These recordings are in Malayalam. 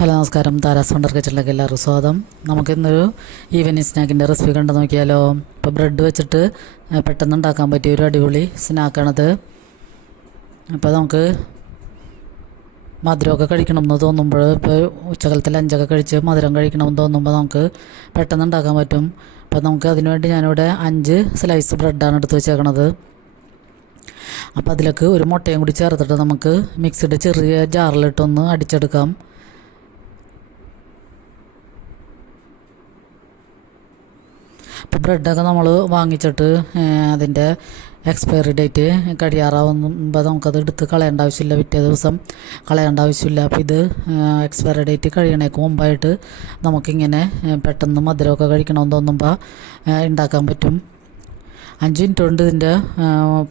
ഹലോ നമസ്കാരം, താരാസ് വണ്ടർ കിച്ചണിലേക്ക് എല്ലാവർക്കും സ്വാഗതം. നമുക്കിന്നൊരു ഈവനിങ് സ്നാക്കിൻ്റെ റെസിപ്പി കണ്ടു നോക്കിയാലോ. ഇപ്പോൾ ബ്രെഡ് വെച്ചിട്ട് പെട്ടെന്ന് ഉണ്ടാക്കാൻ പറ്റിയ ഒരു അടിപൊളി സ്നാക്കാണത്. അപ്പോൾ നമുക്ക് മധുരമൊക്കെ കഴിക്കണമെന്ന് തോന്നുമ്പോൾ, ഇപ്പോൾ ഉച്ചകാലത്തെ ലഞ്ചൊക്കെ കഴിച്ച് മധുരം കഴിക്കണമെന്ന് തോന്നുമ്പോൾ നമുക്ക് പെട്ടെന്ന് ഉണ്ടാക്കാൻ പറ്റും. അപ്പോൾ നമുക്ക് അതിനുവേണ്ടി ഞാനിവിടെ 5 സ്ലൈസ് ബ്രെഡാണ് എടുത്ത് വെച്ചേക്കണത്. അപ്പോൾ അതിലേക്ക് ഒരു മുട്ടയും കൂടി ചേർത്തിട്ട് നമുക്ക് മിക്സിയുടെ ചെറിയ ജാറിലിട്ടൊന്ന് അടിച്ചെടുക്കാം. ഇപ്പോൾ ബ്രെഡൊക്കെ നമ്മൾ വാങ്ങിച്ചിട്ട് അതിൻ്റെ എക്സ്പയറി ഡേറ്റ് കഴിയാറാവുമ്പോൾ നമുക്കത് എടുത്ത് കളയേണ്ട ആവശ്യമില്ല, പിറ്റേ ദിവസം കളയേണ്ട ആവശ്യമില്ല. അപ്പോൾ ഇത് എക്സ്പയറി ഡേറ്റ് കഴിയണേക്ക് മുമ്പായിട്ട് നമുക്കിങ്ങനെ പെട്ടെന്ന് മധുരമൊക്കെ കഴിക്കണമെന്ന് തോന്നുമ്പോൾ ഉണ്ടാക്കാൻ പറ്റും. 5 മിനിറ്റ് കൊണ്ട് ഇതിൻ്റെ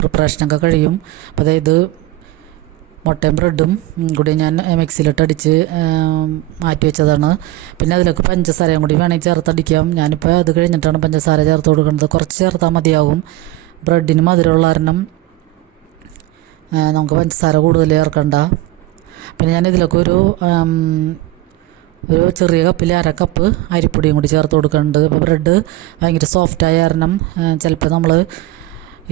പ്രിപ്പറേഷനൊക്കെ കഴിയും. അപ്പോൾ അതായത് മുട്ടയും ബ്രെഡും കൂടി ഞാൻ മിക്സിയിലിട്ടടിച്ച് മാറ്റി വെച്ചതാണ്. പിന്നെ അതിലേക്ക് പഞ്ചസാരയും കൂടി വേണമെങ്കിൽ ചേർത്തടിക്കാം. ഞാനിപ്പോൾ അത് കഴിഞ്ഞിട്ടാണ് പഞ്ചസാര ചേർത്ത് കൊടുക്കുന്നത്. കുറച്ച് ചേർത്താൽ മതിയാകും. ബ്രെഡിന് മധുരമുള്ള കാരണം നമുക്ക് പഞ്ചസാര കൂടുതൽ ചേർക്കണ്ട. പിന്നെ ഞാനിതിലേക്ക് ഒരു ചെറിയ കപ്പിൽ 1/2 കപ്പ് അരിപ്പൊടിയും കൂടി ചേർത്ത് കൊടുക്കുന്നുണ്ട്. അപ്പോൾ ബ്രെഡ് ഭയങ്കര സോഫ്റ്റായ കാരണം ചിലപ്പോൾ നമ്മൾ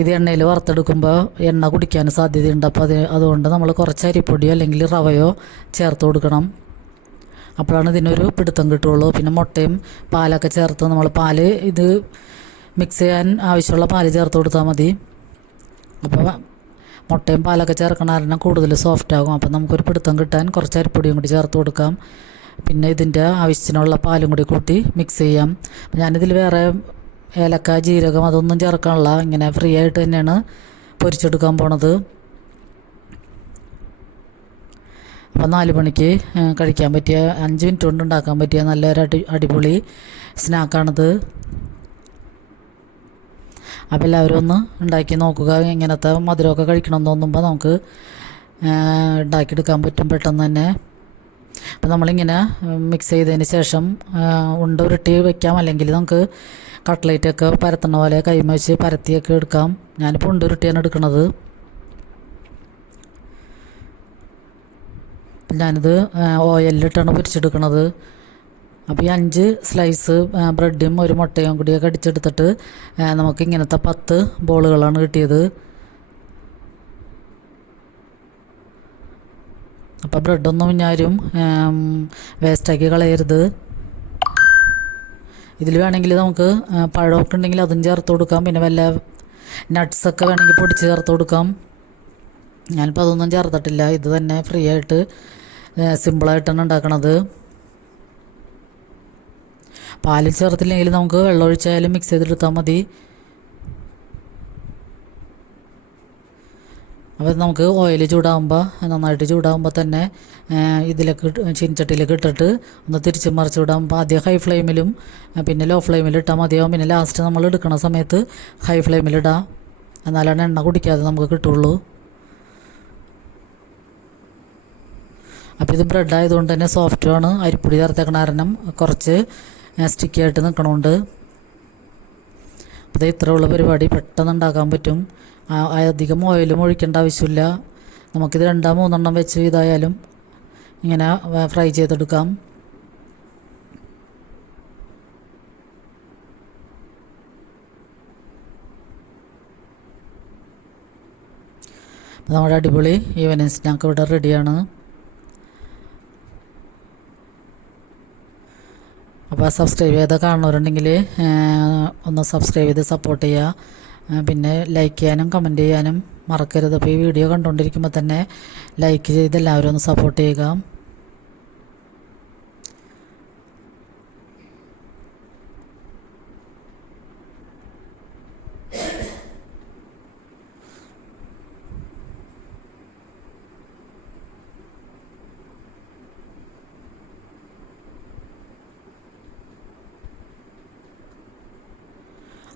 ഇത് എണ്ണയിൽ വറുത്തെടുക്കുമ്പോൾ എണ്ണ കുടിക്കാൻ സാധ്യതയുണ്ട്. അപ്പോൾ അതുകൊണ്ട് നമ്മൾ കുറച്ച് അരിപ്പൊടിയോ അല്ലെങ്കിൽ റവയോ ചേർത്ത് കൊടുക്കണം. അപ്പോഴാണ് ഇതിനൊരു പിടുത്തം കിട്ടുള്ളൂ. പിന്നെ മുട്ടയും പാലൊക്കെ ചേർത്ത് നമ്മൾ ഇത് മിക്സ് ചെയ്യാൻ ആവശ്യമുള്ള പാല് ചേർത്ത് കൊടുത്താൽ മതി. അപ്പോൾ മുട്ടയും പാലൊക്കെ ചേർക്കണ കാരണം കൂടുതൽ സോഫ്റ്റ് ആകും. അപ്പോൾ നമുക്കൊരു പിടുത്തം കിട്ടാൻ കുറച്ച് അരിപ്പൊടിയും കൂടി ചേർത്ത് കൊടുക്കാം. പിന്നെ ഇതിൻ്റെ ആവശ്യത്തിനുള്ള പാലും കൂടി കൂട്ടി മിക്സ് ചെയ്യാം. ഞാനിതിൽ വേറെ ഏലക്ക, ജീരകം അതൊന്നും ചേർക്കാനുള്ള, ഇങ്ങനെ ഫ്രീ ആയിട്ട് തന്നെയാണ് പൊരിച്ചെടുക്കാൻ പോണത്. അപ്പോൾ 4 മണിക്ക് കഴിക്കാൻ പറ്റിയ 5 മിനിറ്റ് കൊണ്ട് ഉണ്ടാക്കാൻ പറ്റിയ നല്ലൊരു അടിപൊളി സ്നാക്കാണിത്. അപ്പോൾ എല്ലാവരും ഒന്ന് ഉണ്ടാക്കി നോക്കുക. ഇങ്ങനത്തെ മധുരമൊക്കെ കഴിക്കണമെന്ന് തോന്നുമ്പോൾ നമുക്ക് ഉണ്ടാക്കിയെടുക്കാൻ പറ്റും പെട്ടെന്ന് തന്നെ. അപ്പോൾ നമ്മളിങ്ങനെ മിക്സ് ചെയ്തതിന് ശേഷം ഉണ്ട ഉരുട്ടി വയ്ക്കാം, അല്ലെങ്കിൽ നമുക്ക് കട്ട്ലേറ്റൊക്കെ പരത്തണ പോലെ കൈമ വെച്ച് പരത്തിയൊക്കെ എടുക്കാം. ഞാനിപ്പോൾ ഉണ്ട ഉരുട്ടിയാണ് എടുക്കുന്നത്. ഞാനിത് ഓയിലിട്ടാണ് പൊരിച്ചെടുക്കുന്നത്. അപ്പോൾ ഈ 5 സ്ലൈസ് ബ്രെഡും ഒരു മുട്ടയും കൂടിയൊക്കെ അടിച്ചെടുത്തിട്ട് നമുക്ക് ഇങ്ങനത്തെ 10 ബോളുകളാണ് കിട്ടിയത്. അപ്പോൾ ബ്രെഡൊന്നും ഞാനും വേസ്റ്റാക്കി കളയരുത്. ഇതിൽ വേണമെങ്കിൽ നമുക്ക് പഴമൊക്കെ ഉണ്ടെങ്കിൽ അതും ചേർത്ത് കൊടുക്കാം. പിന്നെ വല്ല നട്ട്സൊക്കെ വേണമെങ്കിൽ പൊടിച്ച് ചേർത്ത് കൊടുക്കാം. ഞാനിപ്പോൾ അതൊന്നും ചേർത്തിട്ടില്ല. ഇത് തന്നെ ഫ്രീ ആയിട്ട് സിമ്പിളായിട്ടാണ് ഉണ്ടാക്കണത്. പാലിൽ ചേർത്തില്ലെങ്കിൽ നമുക്ക് വെള്ളമൊഴിച്ചായാലും മിക്സ് ചെയ്തെടുത്താൽ മതി. അപ്പോൾ നമുക്ക് ഓയിൽ ചൂടാകുമ്പോൾ, നന്നായിട്ട് ചൂടാകുമ്പോൾ തന്നെ ഇതിലേക്ക് ചീനച്ചട്ടിയിലേക്ക് ഇട്ടിട്ട് ഒന്ന് തിരിച്ച് മറിച്ച് വിടാകുമ്പോൾ ആദ്യം ഹൈ ഫ്ലെയിമിലും പിന്നെ ലോ ഫ്ലെയിമിൽ ഇട്ടാൽ മതിയാവും. പിന്നെ ലാസ്റ്റ് നമ്മൾ എടുക്കുന്ന സമയത്ത് ഹൈ ഫ്ലെയിമിലിടാം. എന്നാലാണ് എണ്ണ കുടിക്കാതെ നമുക്ക് കിട്ടുള്ളൂ. അപ്പോൾ ഇത് ബ്രെഡ് ആയതുകൊണ്ട് തന്നെ സോഫ്റ്റുമാണ്. അരിപ്പൊടി ചേർത്തേക്കണ കാരണം കുറച്ച് സ്റ്റിക്കി ആയിട്ട് നിൽക്കണമുണ്ട്. അപ്പോൾ ഇത്രയുള്ള പരിപാടി പെട്ടെന്ന് ഉണ്ടാക്കാൻ പറ്റും. അധികം ഓയിലും ഒഴിക്കേണ്ട ആവശ്യമില്ല. നമുക്കിത് 2-3 വെച്ച് ഇതായാലും ഇങ്ങനെ ഫ്രൈ ചെയ്തെടുക്കാം. അപ്പോൾ നമ്മുടെ അടിപൊളി ഈവനിങ് സ്നാക്ക് ഇവിടെ റെഡിയാണ്. അപ്പോൾ സബ്സ്ക്രൈബ് ചെയ്ത് കാണുന്നവരുണ്ടെങ്കിൽ ഒന്ന് സബ്സ്ക്രൈബ് ചെയ്ത് സപ്പോർട്ട് ചെയ്യുക. പിന്നെ ലൈക്ക് ചെയ്യാനും കമൻറ്റ് ചെയ്യാനും മറക്കരുത്. അപ്പോൾ ഈ വീഡിയോ കണ്ടുകൊണ്ടിരിക്കുമ്പോൾ തന്നെ ലൈക്ക് ചെയ്ത് എല്ലാവരും ഒന്ന് സപ്പോർട്ട് ചെയ്യുക.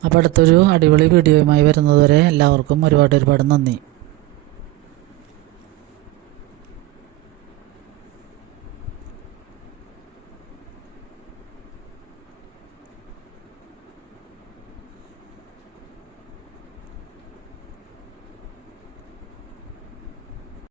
അപ്പോൾ അടുത്തൊരു അടിപൊളി വീഡിയോയുമായി വരുന്നതുവരെ എല്ലാവർക്കും ഒരുപാട് നന്ദി.